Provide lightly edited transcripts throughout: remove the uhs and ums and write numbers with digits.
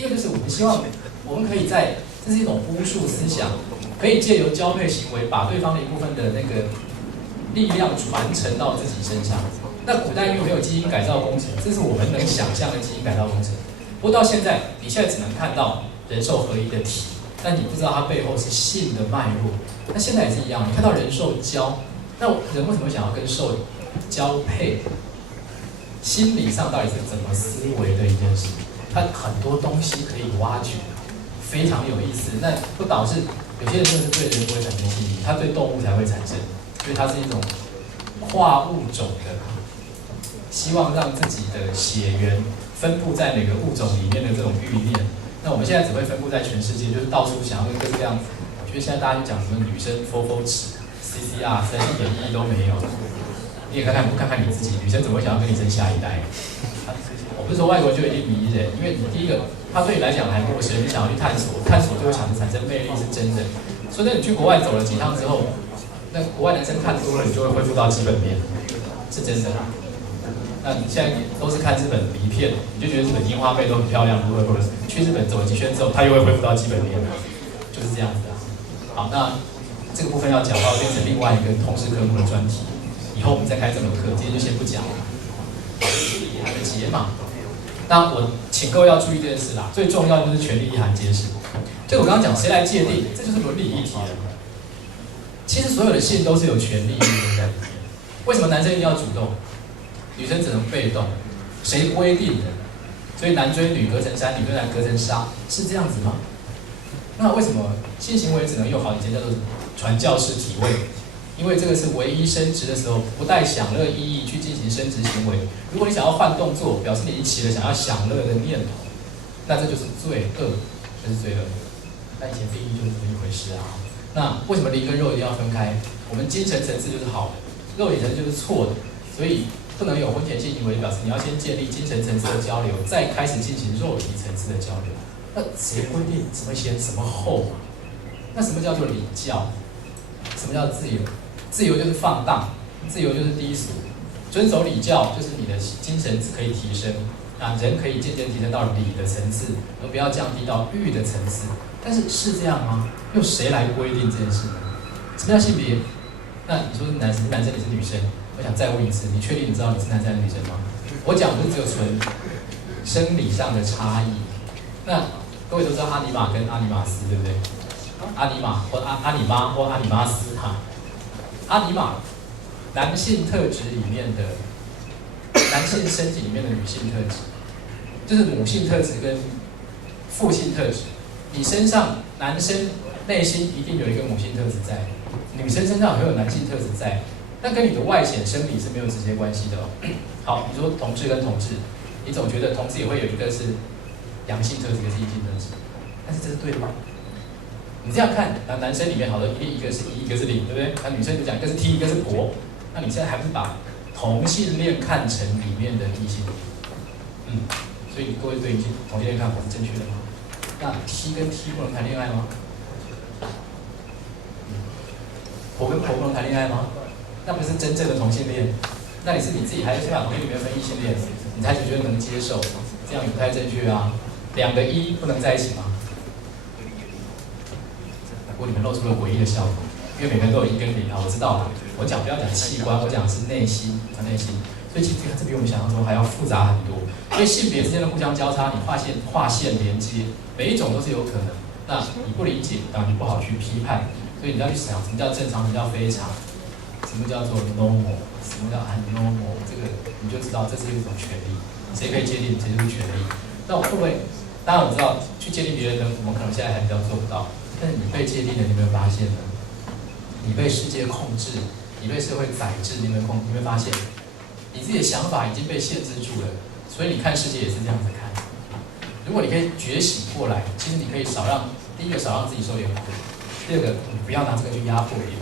第二个就是我们希望我们可以在，这是一种巫术思想，可以借由交配行为把对方的一部分的那个力量传承到自己身上。那古代因为没有基因改造工程，这是我们能想象的基因改造工程。不过到现在，你现在只能看到人兽合一的体，但你不知道它背后是性的脉络。那现在也是一样，你看到人兽交，那人为什么想要跟兽交配？心理上到底是怎么思维的一件事？它很多东西可以挖掘，非常有意思。那不导致有些人真的是对人不会产生吸引力，他对动物才会产生，因为它是一种跨物种的，希望让自己的血缘分布在每个物种里面的这种欲念。那我们现在只会分布在全世界，就是到处想要跟各式各样。我觉得现在大家就讲什么女生 FOFO 尺、CCR，实在一点意义都没有。你也看看你自己，女生怎么会想要跟你生下一代？我不是说外国就一定迷人，因为你第一个，它对你来讲还陌生，你想要去探索，探索就会产生魅力，是真的。所以你去国外走了几趟之后，那国外男生看多了，你就会恢复到基本面，是真的。那你现在都是看日本迷片，你就觉得日本樱花妹都很漂亮，或者去日本走了几圈之后，它又会恢复到基本面，就是这样子啊。好，那这个部分要讲到变成另外一个通识科目的专题，以后我们再开这门课，今天就先不讲了。它的解码，那我请各位要注意这件事啦，最重要就是权利意涵揭示。就我刚刚讲，谁来界定，这就是伦理议题了。其实所有的性都是有权利义务在里面。为什么男生一定要主动，女生只能被动？谁规定的？所以男追女隔层山，女追男隔层纱，是这样子吗？那为什么性行为只能用好以前叫做传教士体位？因为这个是唯一生殖的时候不带享乐意义去进行生殖行为。如果你想要换动作，表示你起了想要享乐的念头，那这就是罪恶，这是罪恶。那以前定义就是这么一回事啊。那为什么灵跟肉一定要分开？我们精神层次就是好的，肉体层次就是错的，所以不能有婚前性行为，表示你要先建立精神层次的交流，再开始进行肉体层次的交流。那谁规定什么先什么后啊？那什么叫做礼教？什么叫自由？自由就是放荡，自由就是低俗。遵守礼教就是你的精神可以提升，啊，人可以渐渐提升到礼的层次，而不要降低到欲的层次。但是是这样吗？用谁来规定这件事呢？什么叫性别？那你说是男生，你是女生，我想再问一次，你确定你知道你是男生还是女生吗？我讲不是只有纯生理上的差异。那各位都知道阿尼玛跟阿尼玛斯，对不对？阿尼玛或阿尼妈或阿尼玛斯哈。阿尼玛，男性特质里面的男性身体里面的女性特质，就是母性特质跟父性特质。你身上男生内心一定有一个母性特质在，女生身上也有男性特质在，那跟你的外显生理是没有直接关系的哦。好，你说同志跟同志，你总觉得同志也会有一个是阳性特质，一个是阴性特质，但是这是对的吗？你这样看，男生里面好多一个是一，一个是零，对不对？那女生就讲一个是 T， 一个是婆，那你现在还不是把同性恋看成里面的异性？所以各位对同性恋看法是正确的吗？那 T 跟 T 不能谈恋爱吗？婆跟婆不能谈恋爱吗？那不是真正的同性恋。那你是你自己还是先把同性恋里面分异性恋，你才觉得能接受？这样也不太正确啊。两个一不能在一起吗？不过你们露出了诡异的笑容，因为每个人都有一跟零啊，我知道了。我讲不要讲器官，我讲的是内心，讲内心。所以其实这比我们想象中还要复杂很多。因为性别之间的互相交叉，你划线连接，每一种都是有可能。那你不理解，当然就不好去批判。所以你要去想什么叫正常，什么叫非常，什么叫做 normal， 什么叫 unnormal， 这个你就知道这是一种权利，谁可以界定，谁就是权利。那我会不会？当然我知道去界定别人的，我们可能现在还比较做不到。但是你被界定了，你有没有发现呢？你被世界控制，你被社会宰制，你有没有发现？你自己的想法已经被限制住了，所以你看世界也是这样子看。如果你可以觉醒过来，其实你可以第一个少让自己受点苦，第二个你不要拿这个去压迫别人。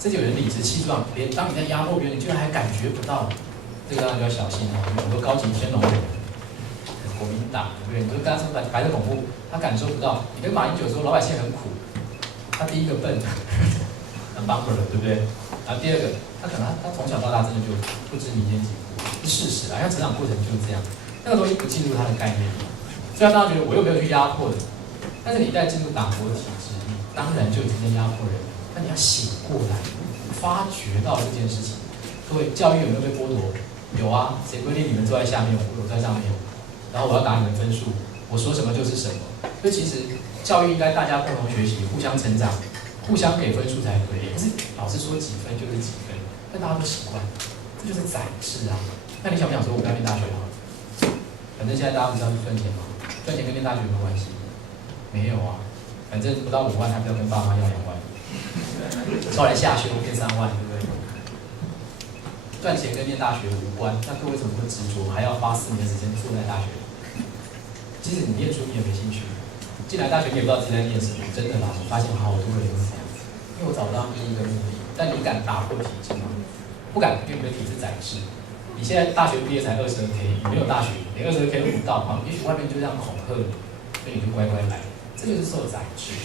这就有人理直气壮，当你在压迫别人，你居然还感觉不到，这个当然就要小心了。有很多高级天龙人，国民党，对不对？你就跟他说白色恐怖，他感受不到。你跟马英九说老百姓很苦，他第一个笨，很 bumper 了，对不对？然后第二个，他可能他从小到大真的就不知民间疾苦，是事实啊，因为成长过程就是这样，那个东西不进入他的概念里。所以他当然觉得我又没有去压迫人，但是你一旦进入党国体制，你当然就已经在压迫人，那你要醒过来，发觉到这件事情。各位，教育有没有被剥夺？有啊，谁规定你们坐在下面，我在上面？然后我要打你们分数，我说什么就是什么。所以其实教育应该大家共同学习，互相成长，互相给分数才对。可是老师说几分就是几分，但大家都习惯，这就是宰制啊。那你想不想说我不要念大学好了？反正现在大家不是要去赚钱吗？赚钱跟念大学有没有关系？没有啊，反正不到5万，还不要跟爸妈要2万，后来下修变3万，对不对？赚钱跟念大学无关，那各位怎么会执着，还要花4年时间坐在大学？即使你念书你也没兴趣，进来大学你也不知道自己在念什么，真的啦，我发现好多人都是这样子，因为我找不到意义跟目的。但你敢打破体制吗？不敢，因为你的体制宰制。你现在大学毕业才22K， 你没有大学，连22K 都不到啊！也许外面就这样恐吓你，所以你就乖乖来，这就是受宰制。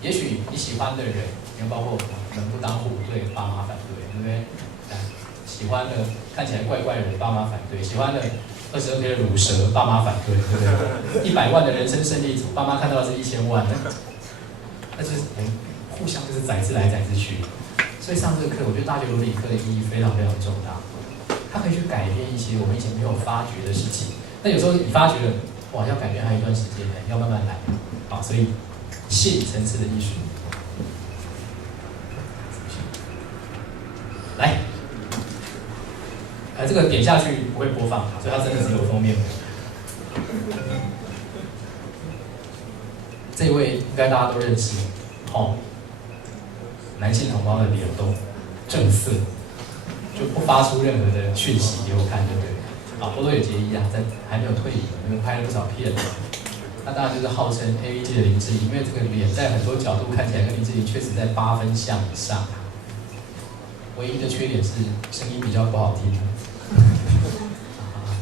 也许你喜欢的人，因为包括门不当户不对，爸妈反对，对不对？喜欢的看起来怪怪的人，爸妈反对；喜欢的22K 的乳蛇，爸妈反对，对不对？100万的人生胜利组，爸妈看到的是1000万，那就是互相就是宰制来宰制去。所以上这个课，我觉得大学伦理课的意义非常非常重大，它可以去改变一些我们以前没有发觉的事情。但有时候你发觉了，哇，要改变还有一段时间，要慢慢来。好，所以性层次的艺术，来。这个点下去不会播放，所以它真的只有封面。这一位应该大家都认识，男性同胞的脸都正色，就不发出任何的讯息给我看，对不对？波多野结衣啊，在还没有退役，因为拍了不少片。那当然就是号称 AV 界的林志颖，因为这个脸在很多角度看起来跟林志颖确实在8分像以上。唯一的缺点是声音比较不好听。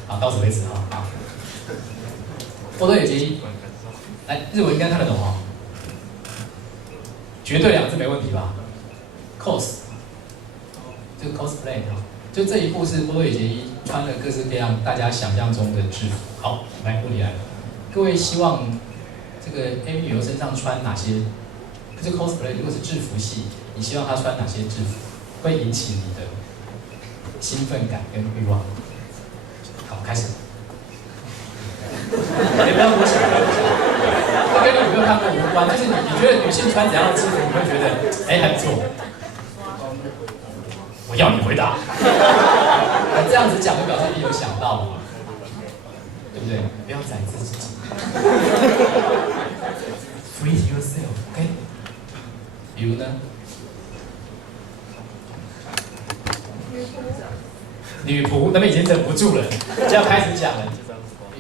好，到此为止哈。好，波多野结衣，来，日文应该看得懂哦。绝对2个字没问题吧 ？cos， 这个 cosplay 哈，就这一部是波多野结衣穿了各式各样大家想象中的制服。好，来，问题来了，各位希望这个 AV 女优身上穿哪些？这个 cosplay 如果是制服系，你希望她穿哪些制服，会引起你的兴奋感跟欲望？好，开始。也不要多想，这跟你有没有看过无关，就是你觉得女性穿怎样的制服，你会觉得还不错。我要你回答。这样子讲就表示你有想到了，对不对？不要宰制自己。Free yourself，OK？比如呢？女仆，那边已经忍不住了，就要开始讲了。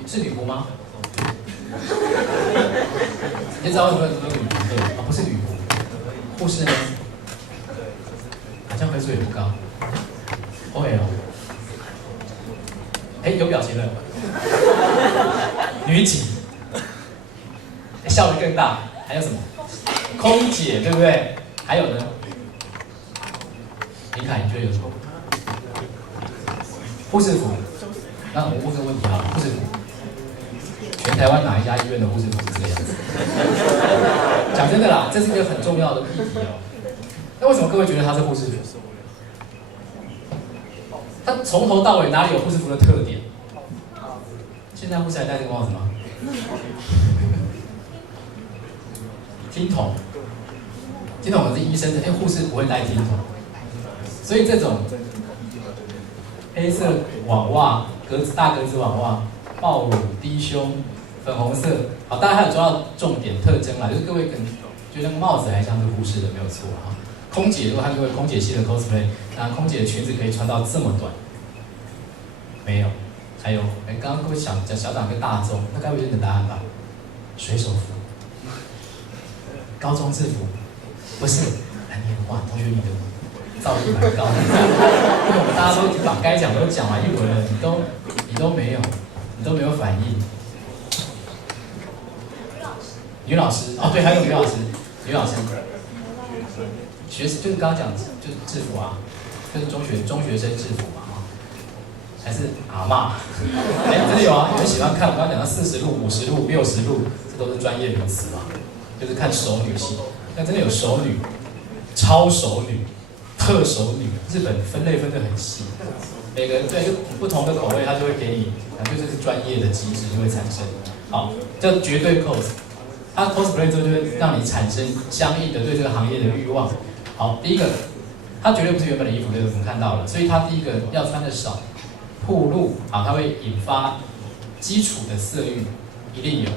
是女仆吗？你知道为什么有女仆对？不是女仆，护士呢？好像分数也不高。OL， 有表情了。女警，效率更大。还有什么？空姐，对不对？还有呢？林凯，你觉得有什么？护士服。那我问个问题啊，护士服，全台湾哪一家医院的护士服是这个样子？讲真的啦，这是一个很重要的议题哦。那为什么各位觉得它是护士服？它从头到尾哪里有护士服的特点？现在护士还戴这个帽子吗？听筒，听筒是医生的，护士不会戴听筒，所以这种黑色网袜、大格子网袜、暴乳、低胸、粉红色，好，当然还有抓到重点特征啦，就是各位可能觉得那个帽子还像是护士的，没有错哈。空姐，如果看各位空姐系的 cosplay， 那空姐的裙子可以穿到这么短，没有？还有，刚刚各位小党跟大众，那该不会是你的答案吧？水手服。高中制服不是，哇，同学你的造诣蛮高的，因为我们大家都已经把该讲的都讲完一轮了，你都没有反应。女老师哦，对，还有女老师，学就是刚刚讲就是制服啊，就是中学生制服嘛哈。还是阿嬷？哎，真的有啊，有人喜欢看。我刚刚讲到40路、50路、60路，这都是专业名词嘛，就是看熟女系。那真的有熟女、超熟女、特熟女，日本分类分得很细，每个对不同的口味，它就会给你，就这是专业的机制就会产生。好，叫绝对 cos， 它 cosplay 之后就会让你产生相应的对这个行业的欲望。好，第一个，它绝对不是原本的衣服，对，我们看到了，所以它第一个要穿的少，暴露，好，它会引发基础的色欲，一定有。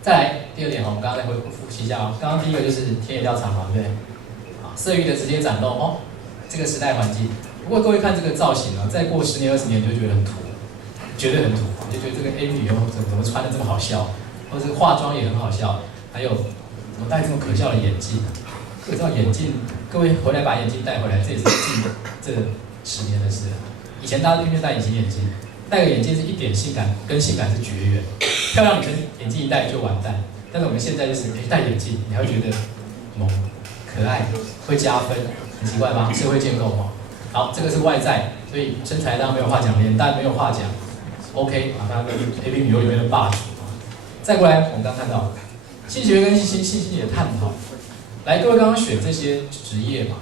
再来第二点，我们刚刚再复习一下哦。刚刚第一个就是田野调查嘛，对不对？啊，色欲的直接展露哦，这个时代环境。不过各位看这个造型啊，再过10年20年，你就觉得很土，绝对很土，你就觉得这个 A 女优怎么穿的这么好笑，或者是化妆也很好笑，还有怎么戴这么可笑的眼镜？可笑眼镜，各位回来把眼镜带回来，这也是近这10年的事了。以前大家天天戴隐形眼镜，戴个眼镜是一点性感，跟性感是绝缘。漂亮女生眼镜一戴就完蛋，但是我们现在就是戴眼镜，你还会觉得萌、可爱，会加分，很奇怪吧？社会建构嘛。好，这个是外在，所以身材当然没有话讲，脸蛋没有话讲 ，OK 啊，当然 AV 女优里面的霸主。再过来，我们刚看到性学跟性心理的探讨。来，各位刚刚选这些职业嘛，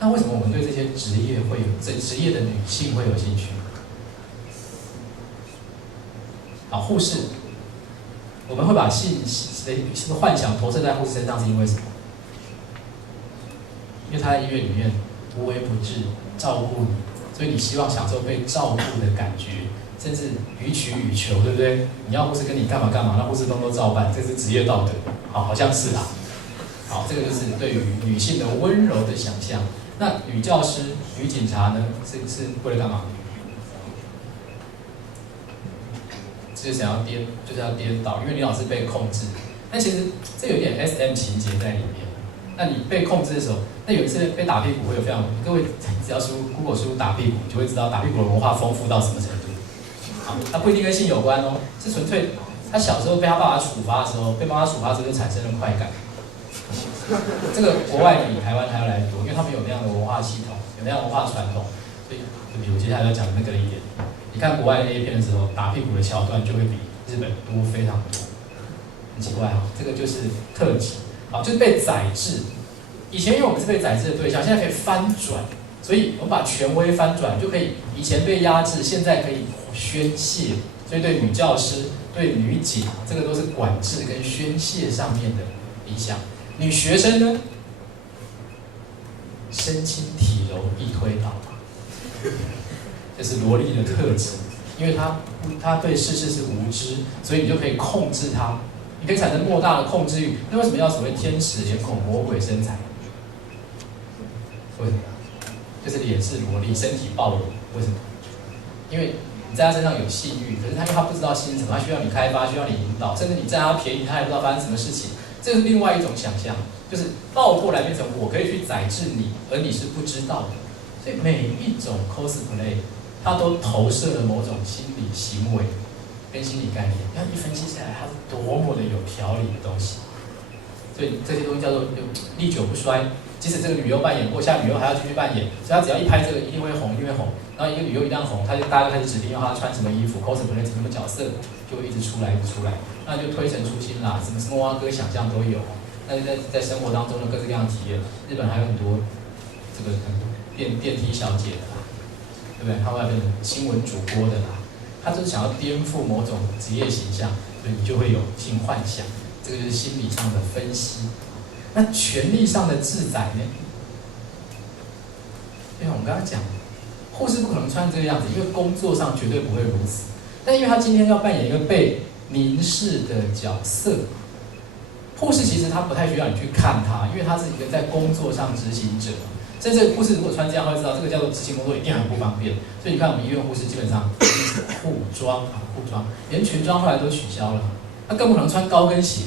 那为什么我们对这些职业会有职业的女性会有兴趣？好，护士，我们会把性的幻想投射在护士身上，是因为什么？因为他在医院里面无微不至照顾你，所以你希望享受被照顾的感觉，甚至予取予求，对不对？你要护士跟你干嘛干嘛，那护士都照办，这是职业道德，好像是啊。好，这个就是对于女性的温柔的想象。那女教师、女警察呢，是为了干嘛？就是想要就是要颠倒，因为你老是被控制。但其实这有点 SM 情节在里面。那你被控制的时候，那有一次被打屁股会有非常，各位只要Google 输入打屁股，你就会知道打屁股的文化丰富到什么程度。好，它不一定跟性有关哦，是纯粹他小时候被他爸爸处罚的时候，被妈妈处罚的时候就产生了快感。这个国外比台湾还要来多，因为他们有那样的文化系统，有那样的文化传统，所以就比如接下来要讲的那个一点，你看国外的 A 片的时候，打屁股的桥段就会比日本多非常多，很奇怪哈，这个就是特质，好，就是被宰制。以前因为我们是被宰制的对象，现在可以翻转，所以我们把权威翻转，就可以以前被压制，现在可以宣泄，所以对女教师、对女警，这个都是管制跟宣泄上面的理想。女学生呢，身轻体柔易推倒，这是萝莉的特质，因为她对世事是无知，所以你就可以控制她，你可以产生莫大的控制欲。那为什么要所谓天使脸孔、魔鬼身材？为什么？就是脸是萝莉，身体暴露。为什么？因为你在她身上有性欲，可是她因为她不知道性是什么，她需要你开发，需要你引导，甚至你占她便宜，她也不知道发生什么事情。这是另外一种想象，就是倒过来变成我可以去宰制你，而你是不知道的。所以每一种 cosplay， 它都投射了某种心理行为跟心理概念。你看一分析下来，它是多么的有条理的东西。所以这些东西叫做历久不衰。即使这个女优扮演过，下女优还要继续扮演，所以她只要一拍这个，一定会红，一定会红。然后一个女优一旦红，大家就开始指定要她穿什么衣服 ，cosplay 什么角色，就会一直出来，一直出来。那就推陈出新啦，什么莫阿哥想象都有。那在生活当中的各式各样的体验，日本还有很多这个电梯小姐的啦，对不对？他会变成新闻主播的啦，他就是想要颠覆某种职业形象，所以你就会有性幻想。这个就是心理上的分析。那权力上的制裁呢？因为我们刚刚讲，护士不可能穿这个样子，因为工作上绝对不会如此。但因为他今天要扮演一个被凝视的角色，护士其实他不太需要你去看他，因为他是一个在工作上执行者。甚至护士如果穿这样，会知道这个叫做执行工作一定很不方便。所以你看我们医院护士基本上护装，连裙装后来都取消了，他更不可能穿高跟鞋。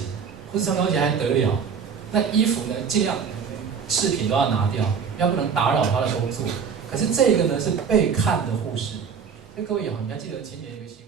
护士穿高跟鞋还得了？那衣服呢，尽量饰品都要拿掉，因为不能打扰他的工作。可是这个呢是被看的护士，所以各位也好，你还记得前年有一个新闻。